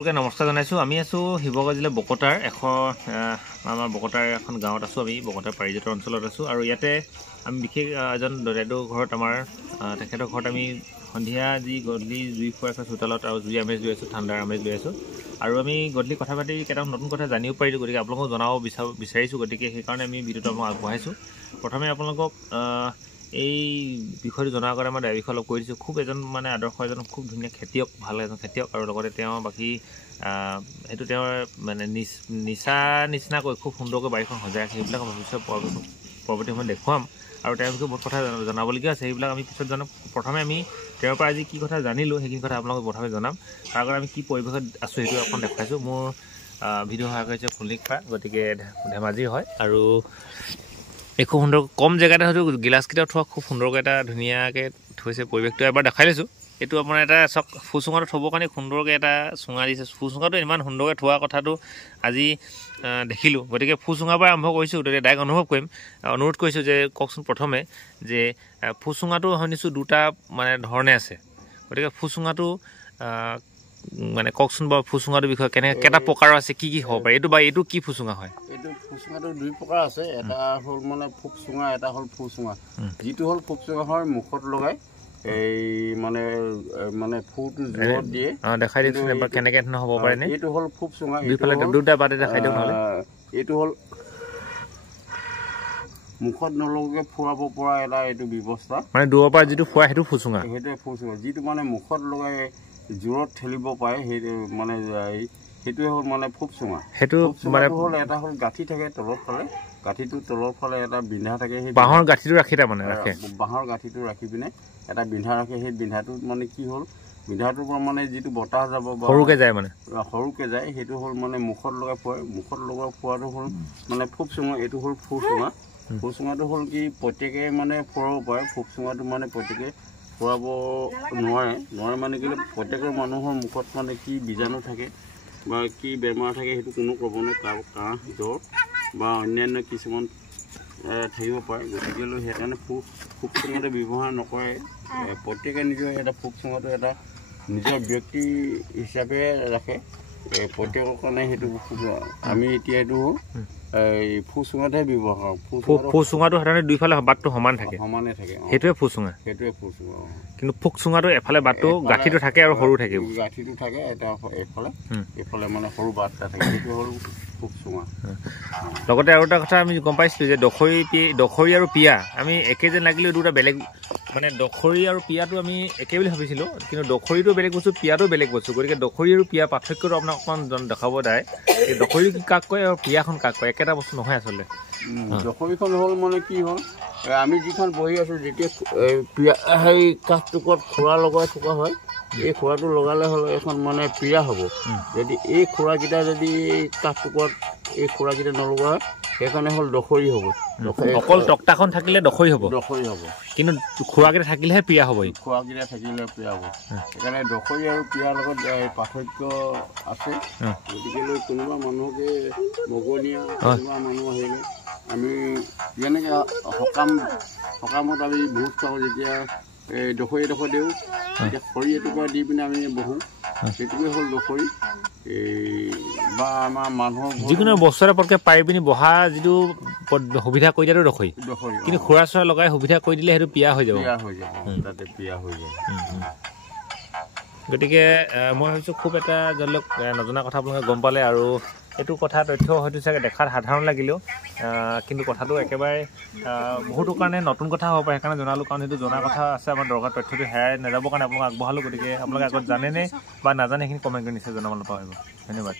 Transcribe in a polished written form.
নমস্কাৰ জনাইছোঁ। আমি আছোঁ শিৱসাগৰ জিলা বকতাৰ আমাৰ বকতাৰ এখন গাঁৱত আছোঁ। আমি বকতাৰ পাৰিজাতৰ অঞ্চলত আছোঁ আৰু ইয়াতে আমি বিশেষ এজন দদাইদেউৰ ঘৰত আমাৰ তেখেতৰ ঘৰত আমি সন্ধিয়া গধূলি জুই ফুৱাই চোতালত আৰু জুই আমেজ লৈ আছোঁ, ঠাণ্ডাৰ আমেজ লৈ আছোঁ আৰু আমি গধূলি কথা পাতি কেইটামান নতুন কথা জানিব পাৰিলোঁ। গতিকে আপোনালোকক জনাব বিচাৰিছোঁ। গতিকে সেইকাৰণে আমি ভিডিঅ'টো আপোনাক আগবঢ়াইছোঁ। প্ৰথমে আপোনালোকক এই বিষয়টো জনাৰ আগতে মই বিষয়ে অলপ কৈ দিছোঁ। খুব এজন মানে আদৰ্শ এজন খুব ধুনীয়া খেতিয়ক, ভাল এজন খেতিয়ক আৰু লগতে তেওঁ বাকী সেইটো তেওঁৰ মানে নিচিনাকৈ খুব সুন্দৰকৈ বাৰীখন সজাই ৰাখে। সেইবিলাক ভৱিষ্যত পৰৱৰ্তী সময়ত দেখুৱাম আৰু তেওঁৰ বিষয়ে বহুত কথা জনাবলগীয়া আছে। সেইবিলাক আমি পিছত জানো। প্ৰথমে আমি তেওঁৰ পৰা আজি কি কথা জানিলোঁ সেইখিনি কথা আপোনালোকক প্ৰথমে জনাম। তাৰ আগত আমি কি পৰিৱেশত আছোঁ সেইটো অকণ দেখুৱাইছোঁ। মোৰ ভিডিঅ' সহায় কৰিছে ফুলনিখা, গতিকে ধেমাজিৰ হয় আৰু এই খুব সুন্দৰ কম জেগাতে হয়তো গিলাচকেইটাও থোৱা খুব সুন্দৰকৈ এটা ধুনীয়াকৈ থৈছে। পৰিৱেশটো এবাৰ দেখাই লৈছোঁ। এইটো আপোনাৰ এটা ফুচুঙাটো থ'বৰ কাৰণে সুন্দৰকৈ এটা চুঙা দিছে। ফুচুঙাটো ইমান সুন্দৰকৈ থোৱা কথাটো আজি দেখিলোঁ। গতিকে ফুচুঙাৰ পৰা আৰম্ভ কৰিছোঁ। গতিকে ডাইৰেক্ট অনুৰোধ কৰিছোঁ যে কওকচোন প্ৰথমে যে ফুচুঙাটো শুনিছোঁ দুটা মানে ধৰণে আছে। গতিকে ফুচুঙাটো মানে কওকচোন বাৰু ফুচুঙাটোৰ বিষয়ে কেইটা প্ৰকাৰৰ আছে, কি কি হ'ব পাৰে? এইটো কি ফুচুঙা হয়? এইটো ফুচুঙাটো দুই প্ৰকাৰ আছে। এটা হ'ল মানে ফুকচুঙা, এটা হ'ল ফুচুঙা। যিটো হ'ল ফুকচুঙা হয় মুখত লগাই এই মানে ফুটো জোৰত দিয়ে। দেখাই দিয়কচোন এবাৰ কেনেকৈ হ'ব পাৰে নে? এইটো হ'ল ফুকচুঙা। দুইফালে দুটা বাটে দেখাই দিয়ক নহ'লে। এইটো হ'ল মুখত নলগাকৈ ফুৰাব পৰা এটা এইটো ব্যৱস্থা, মানে দূৰৰ পৰা যিটো ফুৰাই সেইটো ফুচুঙা। সেইটোৱে ফুচুঙা। যিটো মানে মুখত লগাই জোৰত ঠেলিব পাৰে সেইটো মানে সেইটোৱে হ'ল মানে ফুকচুঙা। সেইটো মানে হ'ল এটা হ'ল গাঁঠি থাকে তলৰ ফালে, গাঁঠিটো তলৰ ফালে এটা বিন্ধা থাকে। সেই বাঁহৰ গাঁঠিটো ৰাখি তাৰমানে ৰাখে, বাঁহৰ গাঁঠিটো ৰাখি পিনে এটা বিন্ধা ৰাখে। সেই বিন্ধাটোত মানে কি হ'ল, বিন্ধাটোৰ পৰা মানে যিটো বতাহ যাব সৰুকৈ যায় সেইটো হ'ল মানে মুখত লগাই ফুৱাই। মুখত লগাই ফুৱাটো হ'ল মানে ফুকচুঙা। এইটো হ'ল ফুচুঙা। ফুচুঙাটো হ'ল কি প্ৰত্যেকে মানে ফুৰাব পাৰে। ফুকচুঙাটো মানে প্ৰত্যেকে ফুৰাব নোৱাৰে মানে কি প্ৰত্যেকৰ মানুহৰ মুখত মানে কি বীজাণু থাকে বা কি বেমাৰ থাকে সেইটো কোনো ক'ব নোৱাৰে। কাহ জ্বৰ বা অন্যান্য কিছুমান থাকিব পাৰে। গতিকেলৈ সেইকাৰণে ফুকচুঙাটো ব্যৱহাৰ নকৰে। প্ৰত্যেকে নিজৰ এটা ফুকচুঙাটো এটা নিজৰ ব্যক্তি হিচাপে ৰাখে। প্ৰত্যেকৰ কাৰণে সেইটো আমি এতিয়া এইটো এই ফুচুঙাতহে ব্যৱহাৰ কৰোঁ। ফুচুঙাটো সাধাৰণতে দুইফালে বাটটো সমানে থাকে, সেইটোৱে ফুচুঙা। কিন্তু ফুকচুঙাটো এফালে বাটটো গাঁঠিটো থাকে আৰু সৰু থাকিব। গাঁঠিটো থাকে এটা এইফালে মানে সৰু বাট এটা থাকে, সেইটো হ'ল ফুকচুঙা। লগতে আৰু এটা কথা আমি গম পাইছিলোঁ যে দখৰি আৰু পিয়া আমি একে যেন লাগিলেও দুটা বেলেগ, মানে দখৰি আৰু পিয়াটো আমি একে বুলি ভাবিছিলোঁ, কিন্তু দখৰিটো বেলেগ বস্তু, পিয়াটো বেলেগ বস্তু। গতিকে দখৰি আৰু পিয়া পাৰ্থক্যটো আপোনাক অকণমান দেখাব দায়। এই দখৰি কাক কয় আৰু পিয়াখন কাক কয়? একেটা বস্তু নহয় আচলতে। দখৰিখন হ'ল মানে কি হ'ল, আমি যিখন বহি আছোঁ যেতিয়া পিয়া সেই কাঠটুকুৰত খোৰা লগাই থকা হয়, এই খোৰাটো লগালে হ'লে এখন মানে পিয়া হ'ব। যদি এই খোৰাকেইটা যদি কাঠটুকুৰত এই খোৰাকেইটা নলগোৱা হয় সেইকাৰণে হ'ল দখৰি হ'ব। অকল তক্তাখন থাকিলে দখৰি হ'ব, কিন্তু খোৰাকেইটা থাকিলেহে পিয়া হ'ব। খোৰাকেইটা থাকিলে পিয়া হ'ব। সেইকাৰণে দখৰি আৰু পিয়াৰ লগত পাৰ্থক্য আছে। গতিকেলৈ কোনোবা মানুহকে মগনীয়া কোনোবা মানুহ আহিলে আমি যেনেকৈ সকামত আমি ভোজ খাওঁ, যেতিয়া এই দখৰি এডোখৰ দিওঁ, তেতিয়া খৰি এটুকুৰা দি পিনে আমি বহোঁ, সেইটোৱে হ'ল দখৰি। বা আমাৰ মানুহৰ যিকোনো বস্তু এটা পটকৈ পাৰি পিনি বহা যিটো সুবিধা কৰি দিয়াটো দখৰি, কিন্তু খুৰা চুৰা লগাই সুবিধা কৰি দিলে সেইটো পিয়া হৈ যাব। তাতে পিয়া হৈ যায়। গতিকে মই ভাবিছোঁ খুব এটা ধৰি লওক নজনা কথা আপোনালোকে গম পালে। আৰু এইটো কথা তথ্য হয়তো চাগে দেখাত সাধাৰণ লাগিলেও কিন্তু কথাটো একেবাৰে বহুতো কাৰণে নতুন কথা হ'ব পাৰে। সেইকাৰণে জনালোঁ, কাৰণ সেইটো জনা কথা আছে আমাৰ দৰকাৰ। তথ্যটো হেৰাই নাযাবৰ কাৰণে আপোনালোক আগবঢ়ালোঁ। গতিকে আপোনালোকে আগত জানেনে বা নাজানে সেইখিনি কমেণ্ট কৰি নিশ্চয় জনাব নাপাহৰিব। ধন্যবাদ।